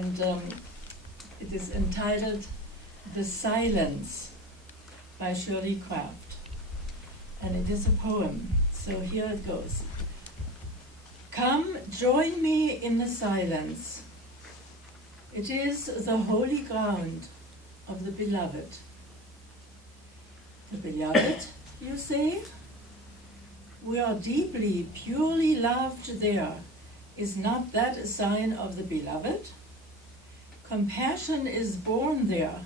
and it is entitled The Silence by Shirley Craft, and it is a poem. So here it goes. Come, join me in the silence. It is the holy ground of the beloved. The beloved, you say? We are deeply, purely loved there. Is not that a sign of the beloved? Compassion is born there,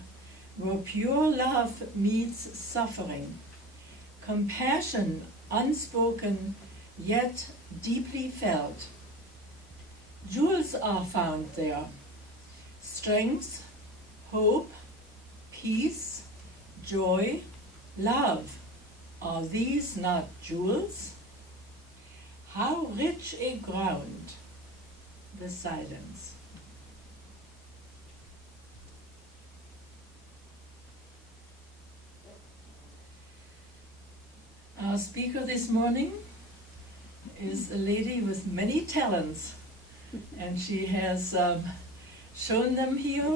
where pure love meets suffering. Compassion unspoken, yet deeply felt. Jewels are found there. Strength, hope, peace, joy, love. Are these not jewels? How rich a ground, the silence. Our speaker this morning is a lady with many talents, and she has shown them here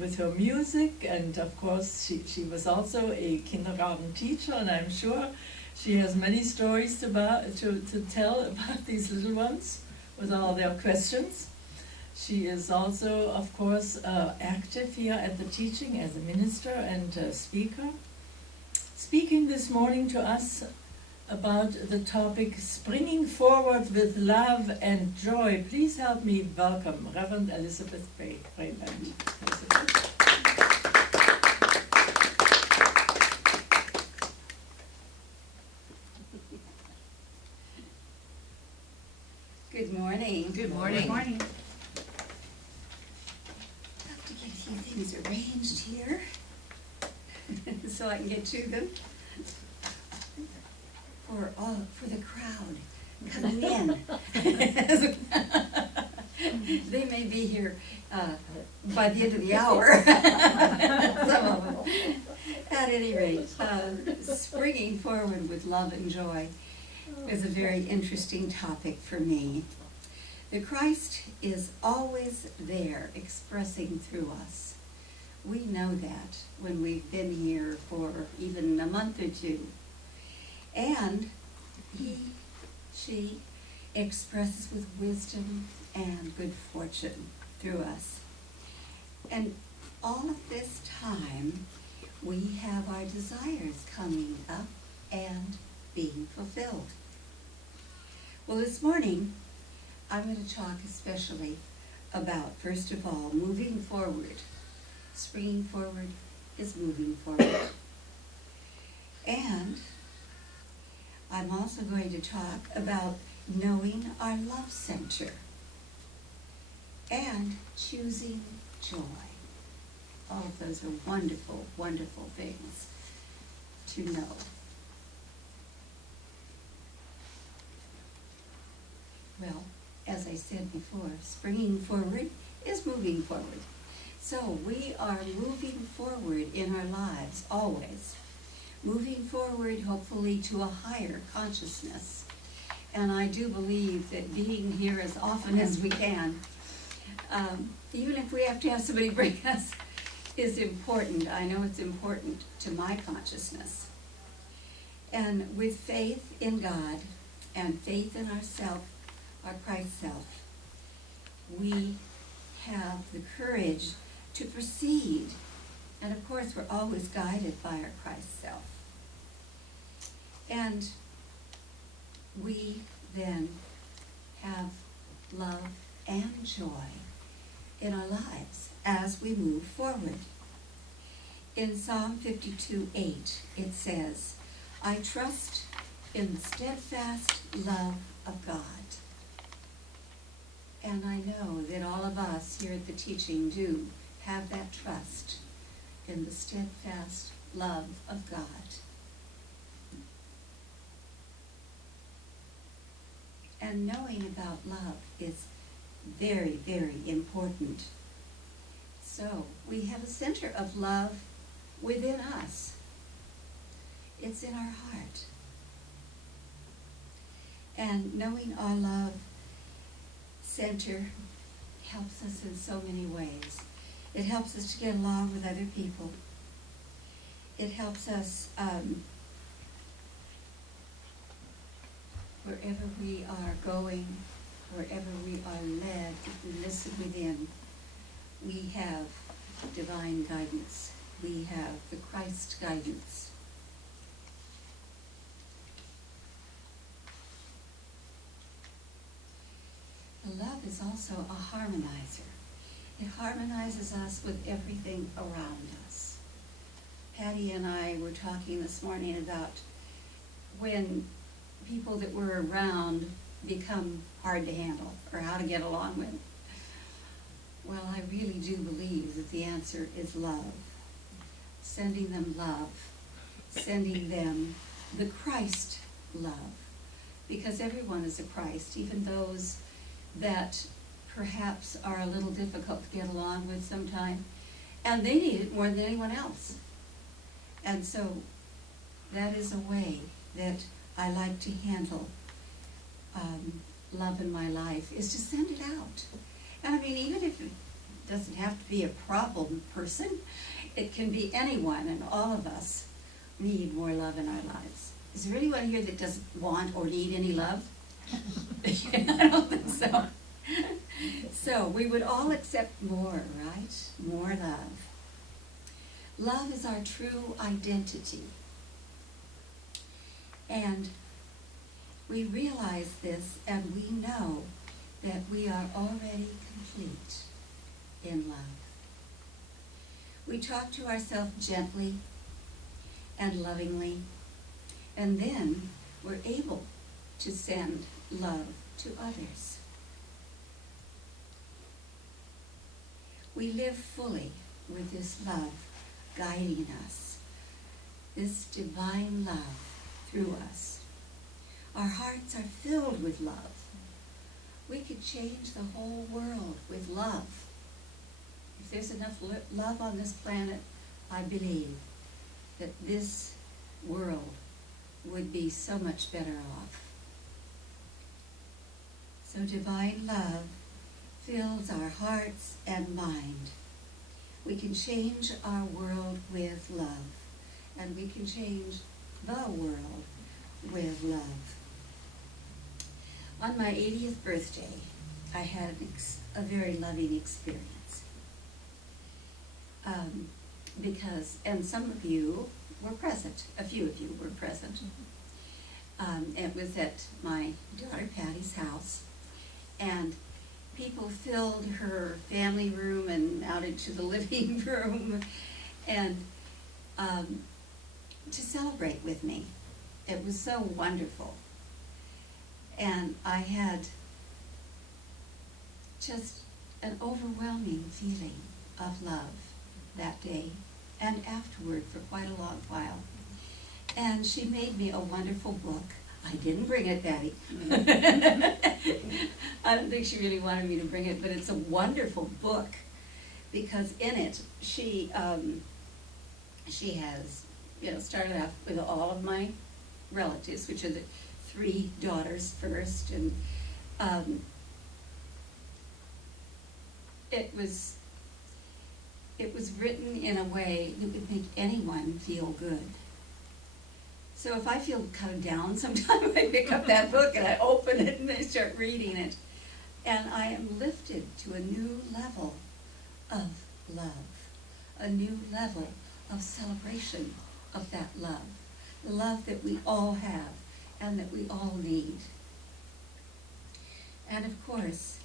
with her music, and of course she was also a kindergarten teacher, and I'm sure she has many stories to tell about these little ones with all their questions. She is also, of course, active here at the teaching as a minister and speaker, speaking this morning to us about the topic Springing Forward with Love and Joy. Please help me welcome Reverend Elizabeth Brabant. Good morning. Good morning. Good morning. I have to get a few things arranged here so I can get to them. For the crowd coming in. They may be here by the end of the hour. Some of them. At any rate, springing forward with love and joy is a very interesting topic for me. The Christ is always there expressing through us. We know that when we've been here for even a month or two. And she expresses with wisdom and good fortune through us. And all of this time, we have our desires coming up and being fulfilled. Well, this morning, I'm going to talk especially about, first of all, moving forward. Springing forward is moving forward. And I'm also going to talk about knowing our love center and choosing joy. All of those are wonderful, wonderful things to know. Well, as I said before, springing forward is moving forward. So we are moving forward in our lives always. Moving forward, hopefully, to a higher consciousness. And I do believe that being here as often as we can, even if we have to have somebody bring us, is important. I know it's important to my consciousness. And with faith in God and faith in ourself, our Christ self, we have the courage to proceed. And of course, we're always guided by our Christ self. And we then have love and joy in our lives as we move forward. In Psalm 52:8, it says, I trust in the steadfast love of God. And I know that all of us here at the teaching do have that trust in the steadfast love of God. And knowing about love is very, very important. So we have a center of love within us. It's in our heart. And knowing our love center helps us in so many ways. It helps us to get along with other people. It helps us wherever we are going, wherever we are led, if we listen within, we have divine guidance. We have the Christ guidance. Love is also a harmonizer. It harmonizes us with everything around us. Patty and I were talking this morning about when people that we're around become hard to handle or how to get along with. Well, I really do believe that the answer is love. Sending them love. Sending them the Christ love. Because everyone is a Christ, even those that perhaps are a little difficult to get along with sometimes. And they need it more than anyone else. And so that is a way that I like to handle love in my life, is to send it out. And I mean, even if it doesn't have to be a problem person, it can be anyone, and all of us need more love in our lives. Is there anyone here that doesn't want or need any love? I don't think so. So we would all accept more, right? More love. Love is our true identity. And we realize this, and we know that we are already complete in love. We talk to ourselves gently and lovingly, and then we're able to send love to others. We live fully with this love guiding us, this divine love through us. Our hearts are filled with love. We could change the whole world with love. If there's enough love on this planet, I believe that this world would be so much better off. So divine love fills our hearts and mind. We can change our world with love, and we can change the world with love. On my 80th birthday, I had a very loving experience. Because, and some of you were present, a few of you were present. It was at my daughter Patty's house, and people filled her family room and out into the living room, and to celebrate with me. It was so wonderful. And I had just an overwhelming feeling of love that day and afterward for quite a long while. And she made me a wonderful book. I didn't bring it, Patty. I don't think she really wanted me to bring it, but it's a wonderful book because in it she has, started off with all of my relatives, which are the 3 daughters first, and it was written in a way that would make anyone feel good. So if I feel kind of down sometime, I pick up that book and I open it and I start reading it. And I am lifted to a new level of love, a new level of celebration of that love, the love that we all have and that we all need. And of course,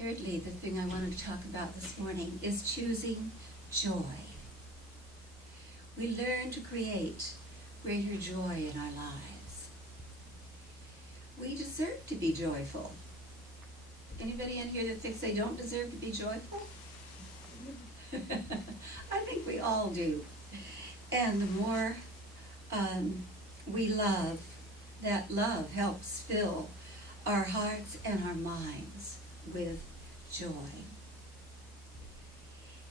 thirdly, the thing I wanted to talk about this morning is choosing joy. We learn to create greater joy in our lives. We deserve to be joyful. Anybody in here that thinks they don't deserve to be joyful? I think we all do. And the more we love, that love helps fill our hearts and our minds with joy.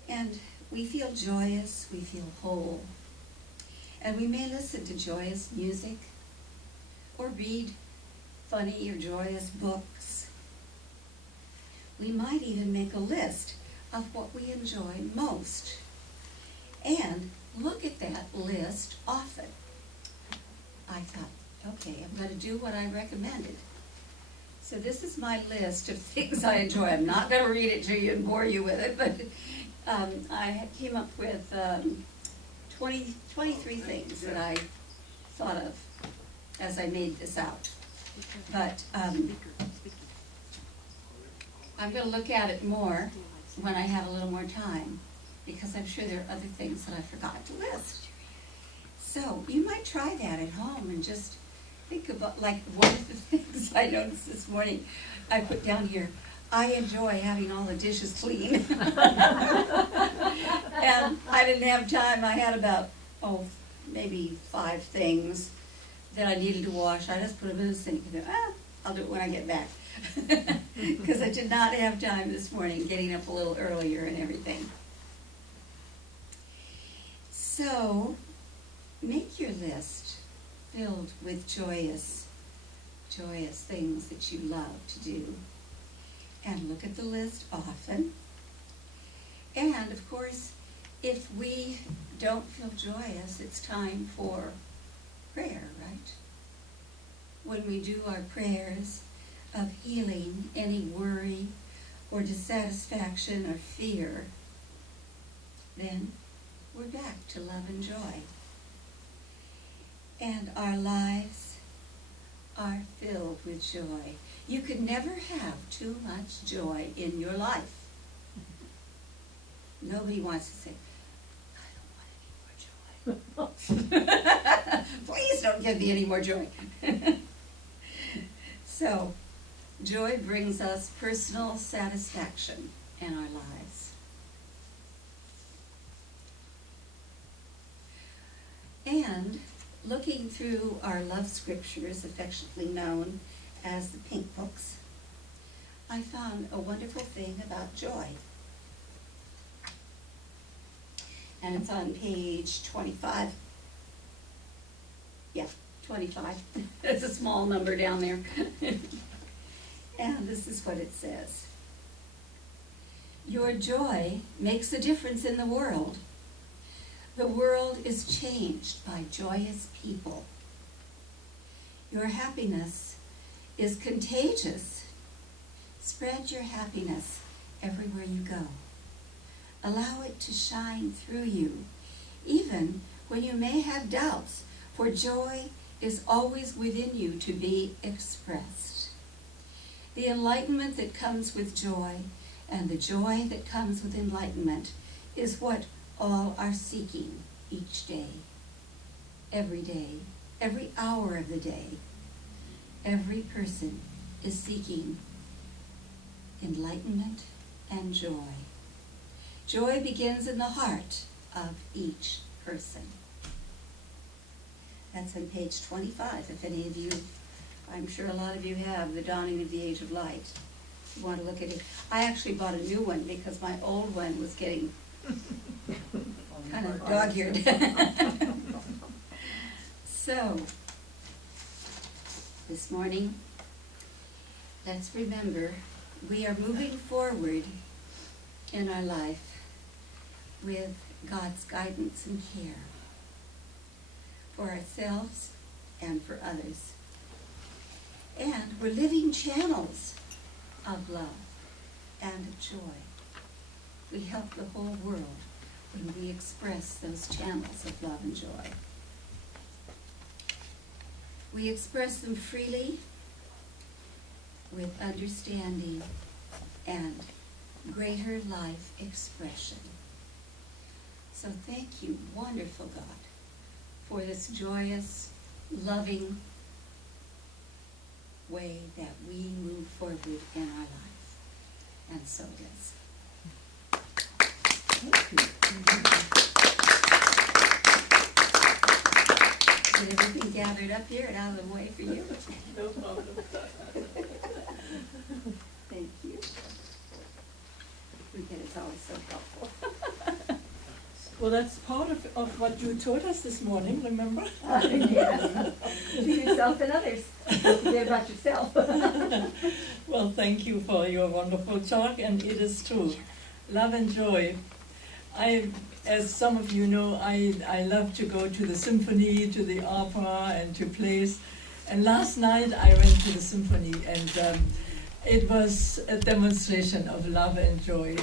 And we feel joyous, we feel whole. And we may listen to joyous music or read funny or joyous books. we might even make a list of what we enjoy most. And look at that list often. I thought, okay, I'm gonna do what I recommended. So this is my list of things I enjoy. I'm not gonna read it to you and bore you with it, but I came up with 23 things that I thought of as I made this out. But I'm gonna look at it more when I have a little more time, because I'm sure there are other things that I forgot to list. So you might try that at home and just think about, like one of the things I noticed this morning, I put down here, I enjoy having all the dishes clean. And I didn't have time. I had about, maybe 5 things that I needed to wash. I just put them in the sink and I'll do it when I get back. Because I did not have time this morning, getting up a little earlier and everything. So, make your list filled with joyous things that you love to do. And look at the list often. And of course, if we don't feel joyous, it's time for prayer, right? When we do our prayers of healing any worry or dissatisfaction or fear, then we're back to love and joy. And our lives are filled with joy. You could never have too much joy in your life. Nobody wants to say, I don't want any more joy. Please don't give me any more joy. So, joy brings us personal satisfaction in our lives. And looking through our love scriptures, affectionately known as the pink books, I found a wonderful thing about joy. And it's on page 25. Yeah, 25. It's a small number down there. And this is what it says. Your joy makes a difference in the world. The world is changed by joyous people. Your happiness is contagious. Spread your happiness everywhere you go. Allow it to shine through you, even when you may have doubts, for joy is always within you to be expressed. The enlightenment that comes with joy and the joy that comes with enlightenment is what all are seeking each day, every hour of the day. Every person is seeking enlightenment and joy. Joy begins in the heart of each person. That's on page 25, if any of you, I'm sure a lot of you have, The Dawning of the Age of Light. If you want to look at it. I actually bought a new one because my old one was getting kind of dog-eared. So, this morning, let's remember we are moving forward in our life with God's guidance and care for ourselves and for others. And we're living channels of love and of joy. We help the whole world when we express those channels of love and joy. We express them freely with understanding and greater life expression. So thank you, wonderful God, for this joyous, loving way that we move forward in our life. And so it is. Thank you. Get everything gathered up here and out of the way for you? No problem. Thank you. Brigitte is always so helpful. Well, that's part of what you taught us this morning, remember? Yes. To yourself and others. What to say about yourself? Well, thank you for your wonderful talk, and it is true. Love and joy. As some of you know, I love to go to the symphony, to the opera, and to plays. And last night I went to the symphony, and it was a demonstration of love and joy.